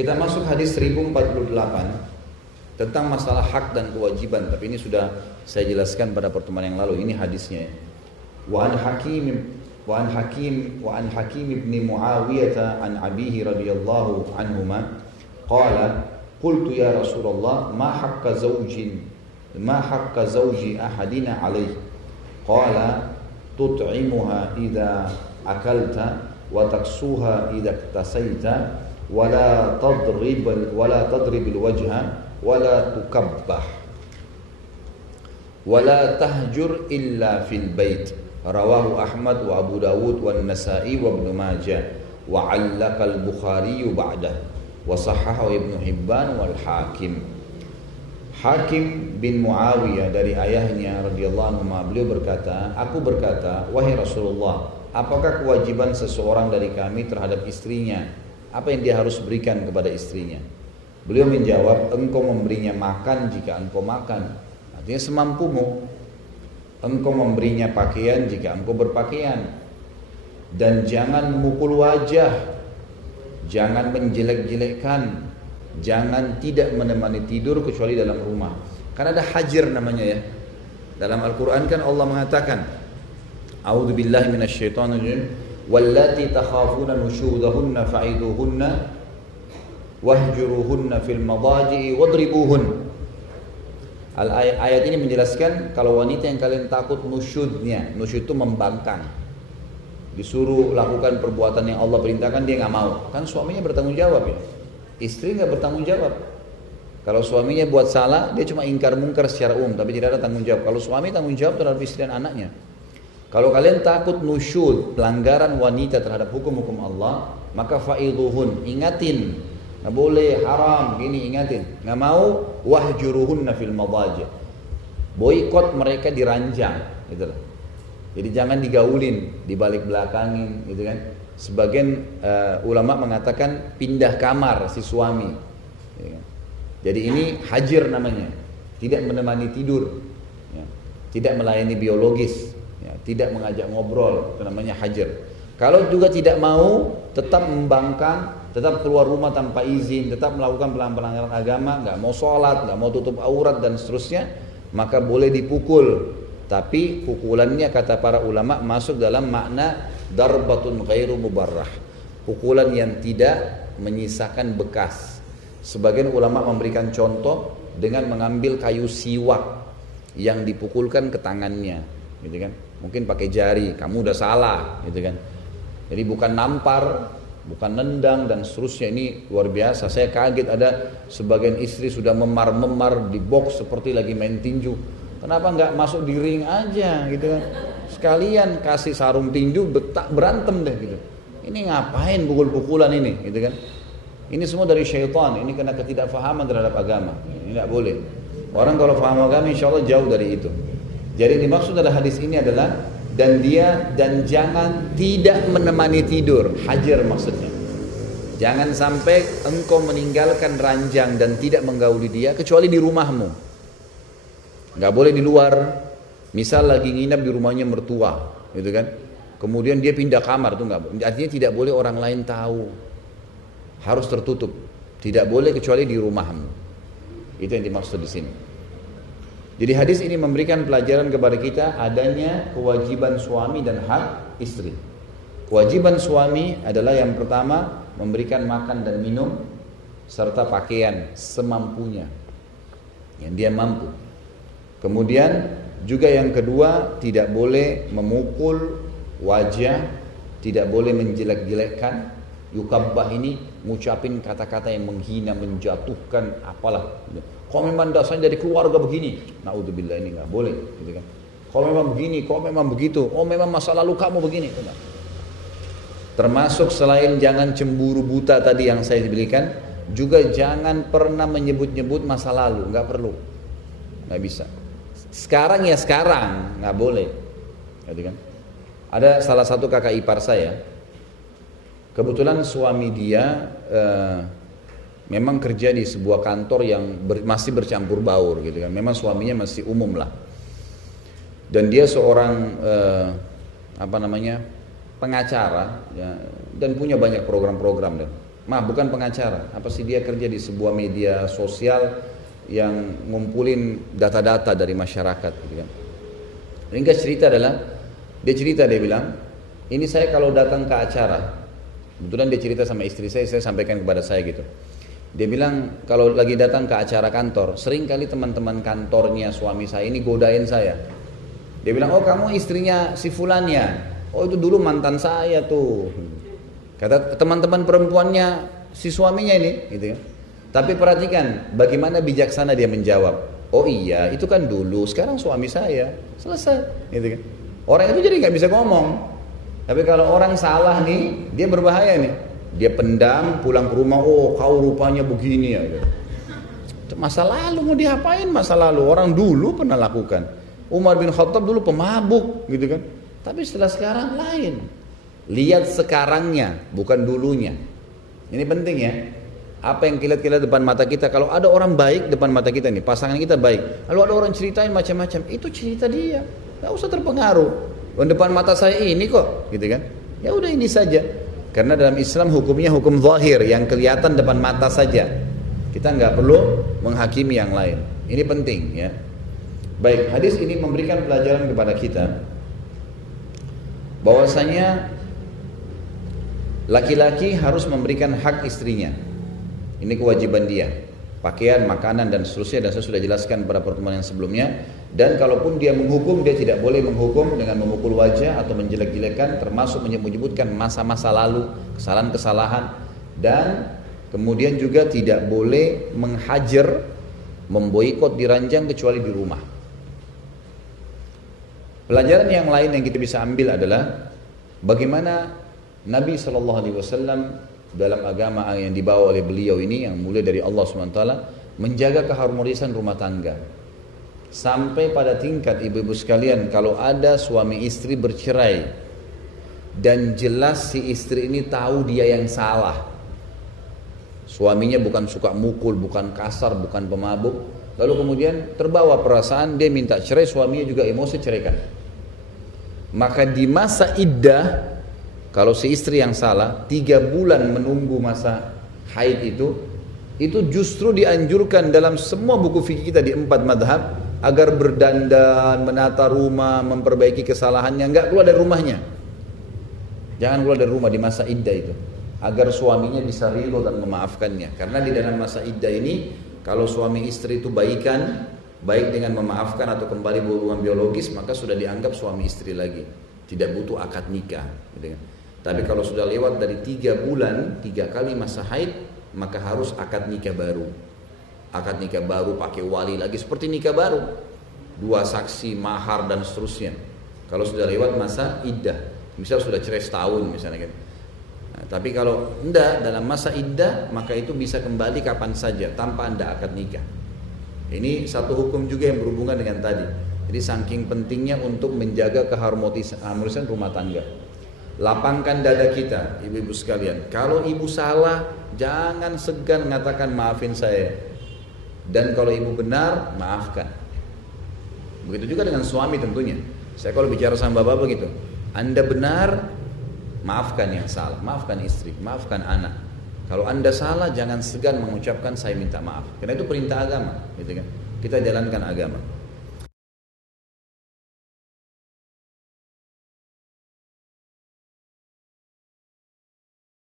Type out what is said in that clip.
Kita masuk hadis 1048 tentang masalah hak dan kewajiban, tapi ini sudah saya jelaskan pada pertemuan yang lalu. Ini hadisnya. Wa an Hakim ibn Muawiyah an abihi radhiyallahu anhuma qala qultu ya Rasulullah ma haqqa zawji ahadina alayhi qala tut'imuha idza akalta wa taksuha idza iktasaita wala tadrib al-wajha wala tukabbah wala tahjur illa fil bait. Rawahu Ahmad wa Abu Dawud wa Nasa'i wa Ibnu Majah wa 'allaqa al-Bukhari ba'dah wa sahhahu Ibnu Hibban wal Hakim. Hakim bin Muawiyah dari ayahnya radhiyallahu anhu, beliau berkata, aku berkata, wahai Rasulullah, apakah kewajiban seseorang dari kami terhadap istrinya? Apa yang dia harus berikan kepada istrinya? Beliau menjawab, engkau memberinya makan jika engkau makan, artinya semampumu. Engkau memberinya pakaian jika engkau berpakaian, dan jangan memukul wajah, jangan menjelek-jelekkan, jangan tidak menemani tidur kecuali dalam rumah. Karena ada hajir namanya ya. Dalam Al-Quran kan Allah mengatakan, A'udzubillahi minasyaitonirrajim, wallati takhafuna nusyudahunna fa'iduhunna wahjuruhunna fil madaji'i wadribuhun. Ayat ini menjelaskan kalau wanita yang kalian takut nusyudnya, nusyud itu membangkang, disuruh lakukan perbuatan yang Allah perintahkan dia nggak mau, kan suaminya bertanggung jawab ya. Istri nggak bertanggung jawab. Kalau suaminya buat salah, dia cuma ingkar mungkar secara umum, tapi tidak ada tanggung jawab. Kalau suami tanggung jawab terhadap istri dan anaknya. Kalau kalian takut nusyud, pelanggaran wanita terhadap hukum-hukum Allah, maka fa'idhuhun, ingatin. Nggak boleh, haram, gini ingatin. Nggak mau, wahjuruhunna fil madaji'. Boikot mereka di ranjang, gitu lah. Jadi jangan digaulin, dibalik belakangin, gitu kan. Sebagian ulama mengatakan pindah kamar si suami. Gitu kan. Jadi ini hajir namanya, tidak menemani tidur, ya. Tidak melayani biologis, ya. Tidak mengajak ngobrol, itu namanya hajir. Kalau juga tidak mau, tetap membangkang, tetap keluar rumah tanpa izin, tetap melakukan pelanggaran agama, nggak mau sholat, nggak mau tutup aurat dan seterusnya, maka boleh dipukul. Tapi pukulannya kata para ulama masuk dalam makna darbatun ghairu mubarrah, pukulan yang tidak menyisakan bekas. Sebagian ulama memberikan contoh dengan mengambil kayu siwak yang dipukulkan ke tangannya, gitu kan? Mungkin pakai jari, kamu udah salah, gitu kan? Jadi bukan nampar, bukan nendang dan seterusnya. Ini luar biasa. Saya kaget ada sebagian istri sudah memar-memar di box seperti lagi main tinju. Kenapa nggak masuk di ring aja gitu kan? Sekalian kasih sarung tinju, berantem deh gitu. Ini ngapain pukul-pukulan ini gitu kan? Ini semua dari syaitan. Ini karena ketidakfahaman terhadap agama. Ini nggak boleh. Orang kalau paham agama insya Allah jauh dari itu. Jadi yang dimaksud dalam hadis ini adalah dan jangan tidak menemani tidur, hajar maksudnya. Jangan sampai engkau meninggalkan ranjang dan tidak menggauli dia kecuali di rumahmu. Nggak boleh di luar. Misal lagi nginap di rumahnya mertua, gitu kan? Kemudian dia pindah kamar tuh nggak. Artinya tidak boleh orang lain tahu. Harus tertutup. Tidak boleh kecuali di rumahmu. Itu yang dimaksud di sini. Jadi hadis ini memberikan pelajaran kepada kita adanya kewajiban suami dan hak istri. Kewajiban suami adalah yang pertama memberikan makan dan minum serta pakaian semampunya yang dia mampu. Kemudian juga yang kedua tidak boleh memukul wajah, tidak boleh menjelek-jelekkan. Yukabbah ini ngucapin kata-kata yang menghina, menjatuhkan, apalah. Kau memang dasarnya dari keluarga begini, naudzubillah, ini nggak boleh, gitu kan? Kau memang begini, kau memang begitu, oh memang masa lalu kamu begini, gitu. Termasuk selain jangan cemburu buta tadi yang saya berikan, juga jangan pernah menyebut-nyebut masa lalu, nggak perlu, nggak bisa. Sekarang ya sekarang, nggak boleh, gitu kan? Ada salah satu kakak ipar saya, kebetulan suami dia memang kerja di sebuah kantor yang masih bercampur baur gitu kan. Memang suaminya masih umum lah. Dan dia seorang pengacara ya, dan punya banyak program-program dan bukan pengacara. Apa sih, dia kerja di sebuah media sosial yang ngumpulin data-data dari masyarakat gitu kan. Ringkas cerita adalah, dia bilang, ini saya kalau datang ke acara, kebetulan dia cerita sama istri saya sampaikan kepada saya gitu. Dia bilang kalau lagi datang ke acara kantor, sering kali teman-teman kantornya suami saya ini godain saya. Dia bilang, oh kamu istrinya si fulan ya? Oh itu dulu mantan saya tuh. Kata teman-teman perempuannya si suaminya ini, gitu kan. Tapi perhatikan bagaimana bijaksana dia menjawab. Oh iya, itu kan dulu, sekarang suami saya. Selesai, gitu kan. Orang itu jadi nggak bisa ngomong. Tapi kalau orang salah nih, dia berbahaya nih. Dia pendam, pulang ke rumah, oh kau rupanya begini ya. Masa lalu mau diapain masa lalu? Orang dulu pernah lakukan. Umar bin Khattab dulu pemabuk gitu kan. Tapi setelah sekarang lain. Lihat sekarangnya, bukan dulunya. Ini penting ya. Apa yang kita lihat depan mata kita, kalau ada orang baik depan mata kita nih, pasangan kita baik. Lalu ada orang ceritain macam-macam, itu cerita dia. Gak usah terpengaruh. Depan mata saya ini kok, gitu kan? Ya udah ini saja. Karena dalam Islam hukumnya hukum zahir, yang kelihatan depan mata saja. Kita nggak perlu menghakimi yang lain. Ini penting ya. Baik, hadis ini memberikan pelajaran kepada kita bahwasanya laki-laki harus memberikan hak istrinya. Ini kewajiban dia. Pakaian, makanan dan seterusnya, dan saya sudah jelaskan pada pertemuan yang sebelumnya. Dan kalaupun dia menghukum, dia tidak boleh menghukum dengan memukul wajah atau menjelek-jelekan, termasuk menyebutkan masa-masa lalu, kesalahan-kesalahan, dan kemudian juga tidak boleh menghajar, memboikot di ranjang kecuali di rumah. Pelajaran yang lain yang kita bisa ambil adalah bagaimana Nabi SAW dalam agama yang dibawa oleh beliau ini, yang mulai dari Allah SWT, menjaga keharmonisan rumah tangga. Sampai pada tingkat ibu-ibu sekalian, kalau ada suami istri bercerai dan jelas si istri ini tahu dia yang salah, suaminya bukan suka mukul, bukan kasar, bukan pemabuk, lalu kemudian terbawa perasaan, dia minta cerai, suaminya juga emosi, ceraikan. Maka di masa iddah, kalau si istri yang salah, 3 bulan menunggu masa haid itu justru dianjurkan dalam semua buku fikih kita di 4 madhab, agar berdandan, menata rumah, memperbaiki kesalahannya, nggak keluar dari rumahnya. Jangan keluar dari rumah di masa iddah itu, agar suaminya bisa ridho dan memaafkannya. Karena di dalam masa iddah ini, kalau suami istri itu baikan, baik dengan memaafkan atau kembali berhubungan biologis, maka sudah dianggap suami istri lagi, tidak butuh akad nikah, gitu kan. Tapi kalau sudah lewat dari 3 bulan, 3 kali masa haid, maka harus akad nikah baru. Akad nikah baru pakai wali lagi, seperti nikah baru, 2 saksi, mahar dan seterusnya. Kalau sudah lewat masa iddah, misal sudah cerai setahun misalnya kan. Nah, tapi kalau enggak dalam masa iddah, maka itu bisa kembali kapan saja tanpa anda akad nikah. Ini satu hukum juga yang berhubungan dengan tadi. Jadi saking pentingnya untuk menjaga keharmonisan rumah tangga. Lapangkan dada kita, ibu-ibu sekalian. Kalau ibu salah, jangan segan mengatakan maafin saya. Dan kalau ibu benar, maafkan. Begitu juga dengan suami tentunya. Saya kalau bicara sama bapak begitu, anda benar, maafkan yang salah, maafkan istri, maafkan anak. Kalau anda salah, jangan segan mengucapkan saya minta maaf. Karena itu perintah agama, gitu kan? Kita jalankan agama.